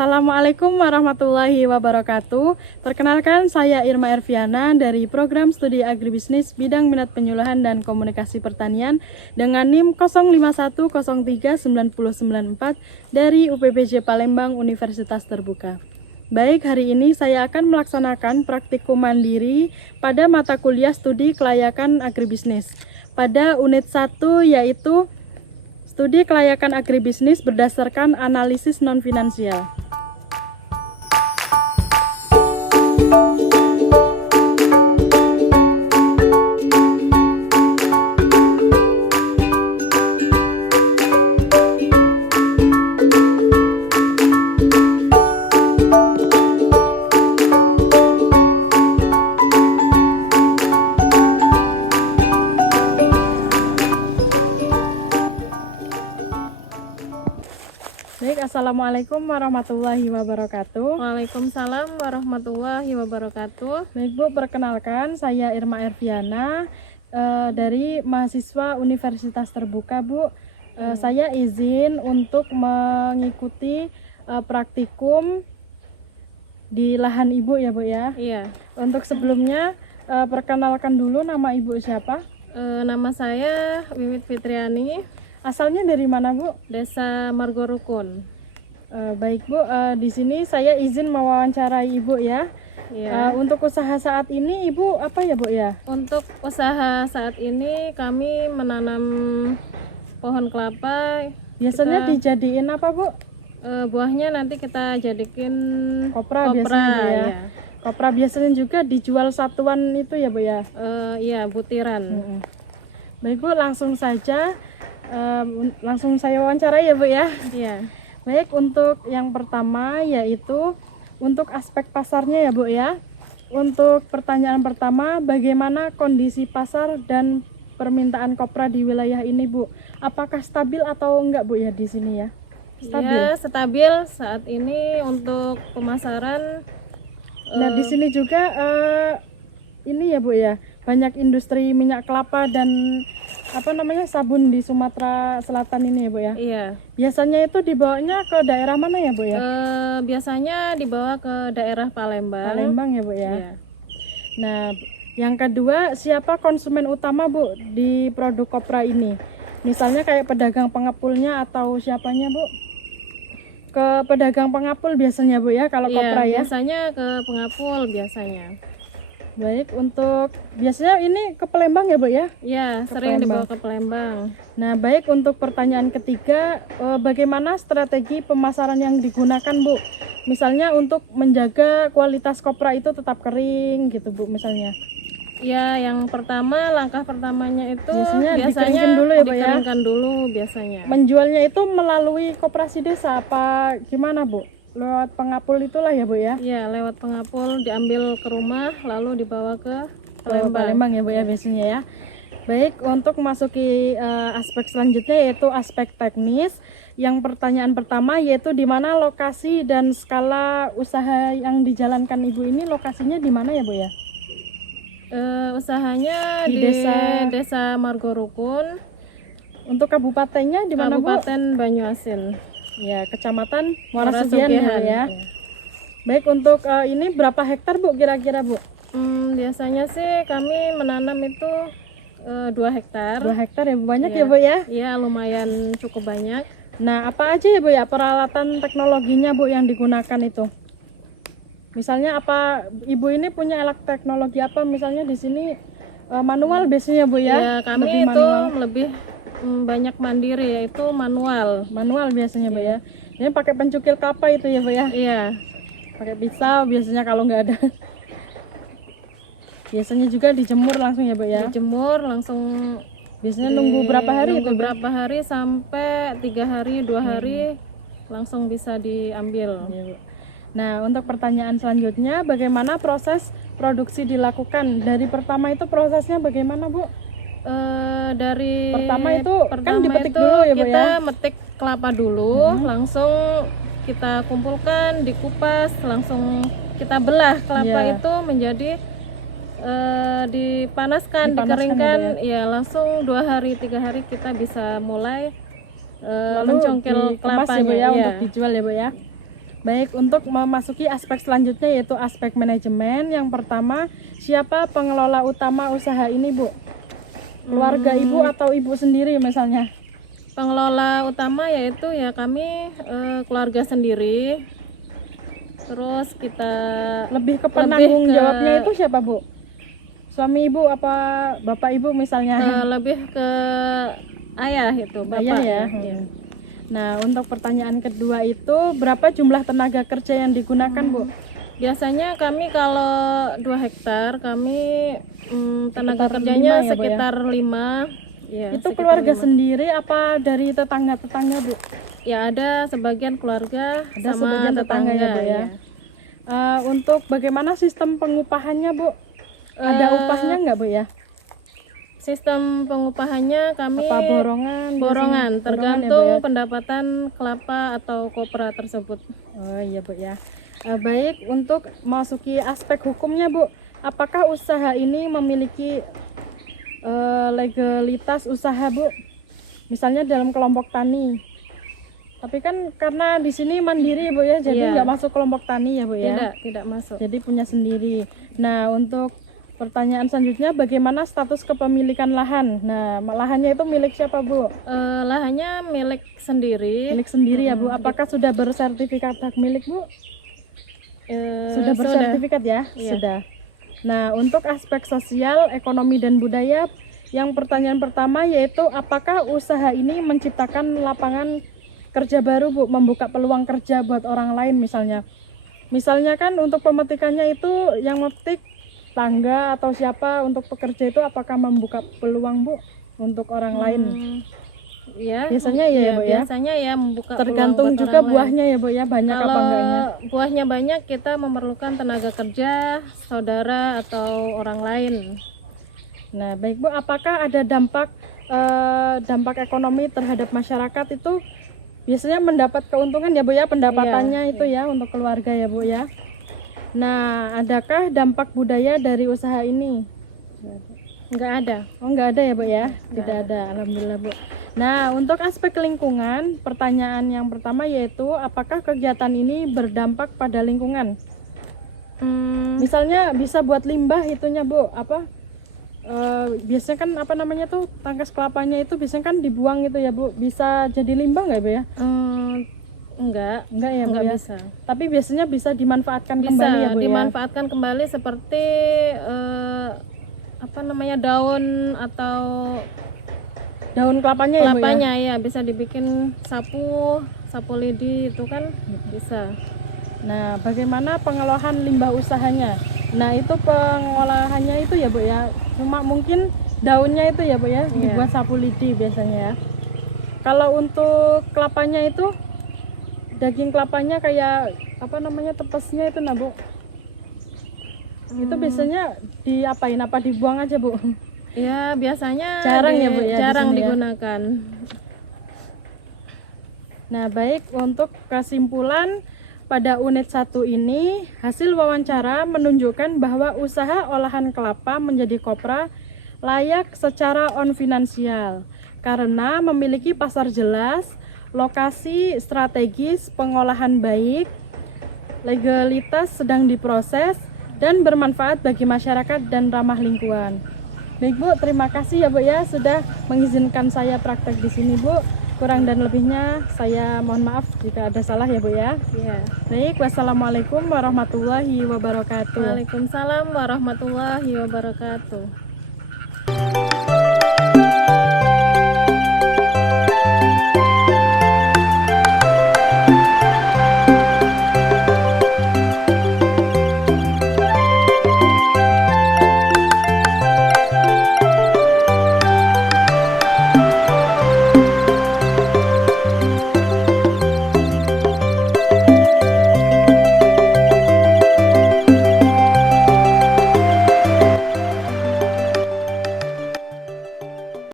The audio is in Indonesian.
Assalamualaikum warahmatullahi wabarakatuh. Perkenalkan, saya Irma Erviana dari Program Studi Agribisnis Bidang Minat Penyuluhan dan Komunikasi Pertanian dengan NIM 05103994 dari UPBJ Palembang Universitas Terbuka. Baik, hari ini saya akan melaksanakan praktikum mandiri pada mata kuliah Studi Kelayakan Agribisnis. Pada unit 1 yaitu Studi Kelayakan Agribisnis berdasarkan analisis non-finansial. Baik, Assalamualaikum warahmatullahi wabarakatuh. Waalaikumsalam warahmatullahi wabarakatuh. Baik Bu, perkenalkan saya Irma Erviana dari mahasiswa Universitas Terbuka Bu. Saya izin untuk mengikuti praktikum di lahan Ibu ya Bu ya. Iya. Untuk sebelumnya perkenalkan dulu nama Ibu siapa? Nama saya Wiwit Fitriani. Asalnya dari mana Bu? Desa Margorukun. Baik Bu, di sini saya izin mewawancarai Ibu ya. Ya. Untuk usaha saat ini Ibu apa ya Bu ya? Untuk usaha saat ini kami menanam pohon kelapa. Biasanya dijadiin apa Bu? Buahnya nanti kita jadikan Kopra biasanya Bu ya. ya. Kopra biasanya juga dijual satuan itu ya Bu ya? Iya, butiran. Baik Bu, langsung saja. Langsung saya wawancarai ya Bu ya. Iya. Baik, untuk yang pertama yaitu untuk aspek pasarnya ya Bu ya. Untuk pertanyaan pertama, bagaimana kondisi pasar dan permintaan kopra di wilayah ini Bu? Apakah stabil atau enggak Bu ya di sini ya? Stabil. Ya, stabil saat ini untuk pemasaran. Nah, di sini juga ini ya Bu ya, banyak industri minyak kelapa dan sabun di Sumatera Selatan ini ya Bu ya. Iya. Biasanya itu dibawanya ke daerah mana ya Bu ya? Biasanya dibawa ke daerah Palembang. Palembang ya Bu ya. Iya. Nah, yang kedua, siapa konsumen utama Bu di produk kopra ini? Misalnya kayak pedagang pengepulnya atau siapanya Bu? Ke pedagang pengepul biasanya Bu ya kalau kopra ya? Biasanya ke pengapul biasanya. Baik, untuk biasanya ini ke Palembang ya Bu ya? Iya, sering dibawa ke Palembang. Nah, baik, untuk pertanyaan ketiga, bagaimana strategi pemasaran yang digunakan Bu? Misalnya untuk menjaga kualitas kopra itu tetap kering gitu Bu misalnya. Ya, yang pertama, langkah pertamanya itu biasanya dikeringkan dulu ya Bu ya? Dikeringkan dulu biasanya. Menjualnya itu melalui koperasi desa apa gimana Bu? Lewat pengapul itulah ya Bu ya? Iya, lewat pengapul diambil ke rumah lalu dibawa ke Palembang ya Bu ya biasanya ya. Baik, untuk memasuki aspek selanjutnya yaitu aspek teknis. Yang pertanyaan pertama yaitu di mana lokasi dan skala usaha yang dijalankan Ibu ini, lokasinya di mana ya Bu ya? Usahanya di desa Margorukun. Untuk kabupatennya di mana Bu? Kabupaten Banyuasin. Ya, Kecamatan Muara Sugihan ya. Ya. Baik, untuk ini berapa hektar Bu kira-kira Bu? Biasanya sih kami menanam itu 2 hektar. 2 hektar ya, banyak ya Bu ya? Iya, lumayan cukup banyak. Nah, apa aja ya Bu ya peralatan teknologinya Bu yang digunakan itu? Misalnya apa Ibu ini punya alat teknologi apa? Misalnya di sini manual biasanya Bu ya? Ya, kami lebih banyak mandiri, yaitu manual. Manual biasanya Bu ya. Ini pakai pencukil kelapa itu ya Bu ya? Iya. Pakai pisau biasanya kalau nggak ada. Biasanya juga dijemur langsung ya Bu ya? Dijemur langsung. Biasanya nunggu berapa hari itu? Berapa hari sampai 3 hari, 2 hari langsung bisa diambil. Ya, Bu. Nah, untuk pertanyaan selanjutnya, bagaimana proses produksi dilakukan? Dari pertama itu prosesnya bagaimana Bu? Dari pertama itu kan dipetik dulu ya Bu ya? Kita metik kelapa dulu, langsung kita kumpulkan, dikupas, langsung kita belah kelapa itu menjadi dipanaskan, dikeringkan, ya langsung 2 hari 3 hari kita bisa mulai mencongkel kelapanya ya, untuk dijual ya Bu ya. Baik, untuk memasuki aspek selanjutnya yaitu aspek manajemen. Yang pertama, siapa pengelola utama usaha ini, Bu? Keluarga Ibu atau Ibu sendiri misalnya? Pengelola utama yaitu ya kami keluarga sendiri. Terus kita Lebih ke penanggung ke- jawabnya itu siapa, Bu? Suami Ibu apa Bapak Ibu misalnya? lebih ke ayah itu, bapak Ayah ya. Iya. Nah, untuk pertanyaan kedua itu berapa jumlah tenaga kerja yang digunakan, Bu? Biasanya kami kalau 2 hektar kami tenaga Sekitar kerjanya 5 ya, Bu, ya? sekitar 5. Ya, Itu sekitar keluarga 5. sendiri apa dari tetangga-tetangga, Bu? Ya ada sebagian keluarga Ada sama sebagian tetangga ya, Bu, ya? ya. Untuk bagaimana sistem pengupahannya, Bu? Ada upahnya nggak, Bu, ya? Sistem pengupahannya kami Apa borongan? borongan, Borongan ya, tergantung Bu, ya? pendapatan kelapa atau kopra tersebut. Oh iya, Bu, ya. Baik, untuk masuki aspek hukumnya, Bu, apakah usaha ini memiliki legalitas usaha, Bu? Misalnya dalam kelompok tani. Tapi kan karena di sini mandiri, Bu, ya, jadi Iya. nggak masuk kelompok tani ya, Bu, ya. Tidak masuk. Jadi punya sendiri. Nah, untuk pertanyaan selanjutnya, bagaimana status kepemilikan lahan? Nah, lahannya itu milik siapa, Bu? Lahannya milik sendiri. Milik sendiri ya, Bu. Apakah sudah bersertifikat hak milik, Bu? Sudah bersertifikat ya? Iya. Sudah. Nah, untuk aspek sosial, ekonomi, dan budaya, yang pertanyaan pertama yaitu apakah usaha ini menciptakan lapangan kerja baru, Bu? Membuka peluang kerja buat orang lain misalnya. Misalnya kan untuk pemetikannya itu yang metik tangga atau siapa, untuk pekerja itu apakah membuka peluang, Bu, untuk orang lain? Ya, Biasanya iya ya, Bu, ya? biasanya ya membuka Tergantung peluang buat juga orang lain. buahnya ya, Bu, ya, banyak Kalau apa enggaknya. buahnya banyak, kita memerlukan tenaga kerja, saudara atau orang lain. Nah, baik, Bu, apakah ada dampak ekonomi terhadap masyarakat itu biasanya mendapat keuntungan ya, Bu, ya, pendapatannya itu ya untuk keluarga ya, Bu, ya. Nah, adakah dampak budaya dari usaha ini? Nggak ada. Oh, nggak ada ya, Bu, ya? Tidak ada, alhamdulillah, Bu. Nah, untuk aspek lingkungan, pertanyaan yang pertama yaitu apakah kegiatan ini berdampak pada lingkungan? Misalnya bisa buat limbah itunya, Bu, apa? Biasanya kan apa namanya tuh, tangkas kelapanya itu biasanya kan dibuang gitu ya, Bu. Bisa jadi limbah nggak, Bu, ya? Enggak Enggak ya, Bu, ya? bisa. Tapi biasanya bisa dimanfaatkan Bisa kembali ya, Bu, ya? dimanfaatkan kembali seperti apa namanya, daun atau Daun kelapanya ya, Bu, ya? kelapanya ya bisa dibikin sapu lidi itu kan bisa. Nah, bagaimana pengolahan limbah usahanya? Nah, itu pengolahannya itu ya, Bu, ya. Cuma mungkin daunnya itu ya, Bu, ya, dibuat sapu lidi biasanya ya. Kalau untuk kelapanya itu daging kelapanya kayak apa namanya, tepesnya itu, nah, Bu. Itu biasanya diapain? Apa dibuang aja, Bu? Ya biasanya Jarang ya, Bu, ya, di jarang sini ya? digunakan. Nah, baik, untuk kesimpulan pada unit 1 ini, hasil wawancara menunjukkan bahwa usaha olahan kelapa menjadi kopra layak secara on-finansial karena memiliki pasar jelas, lokasi strategis, pengolahan baik, legalitas sedang diproses, dan bermanfaat bagi masyarakat dan ramah lingkungan. Baik, Bu, terima kasih ya, Bu, ya, sudah mengizinkan saya praktek di sini, Bu. Kurang dan lebihnya saya mohon maaf jika ada salah ya, Bu, ya. Ya. Baik, wassalamualaikum warahmatullahi wabarakatuh. Waalaikumsalam warahmatullahi wabarakatuh.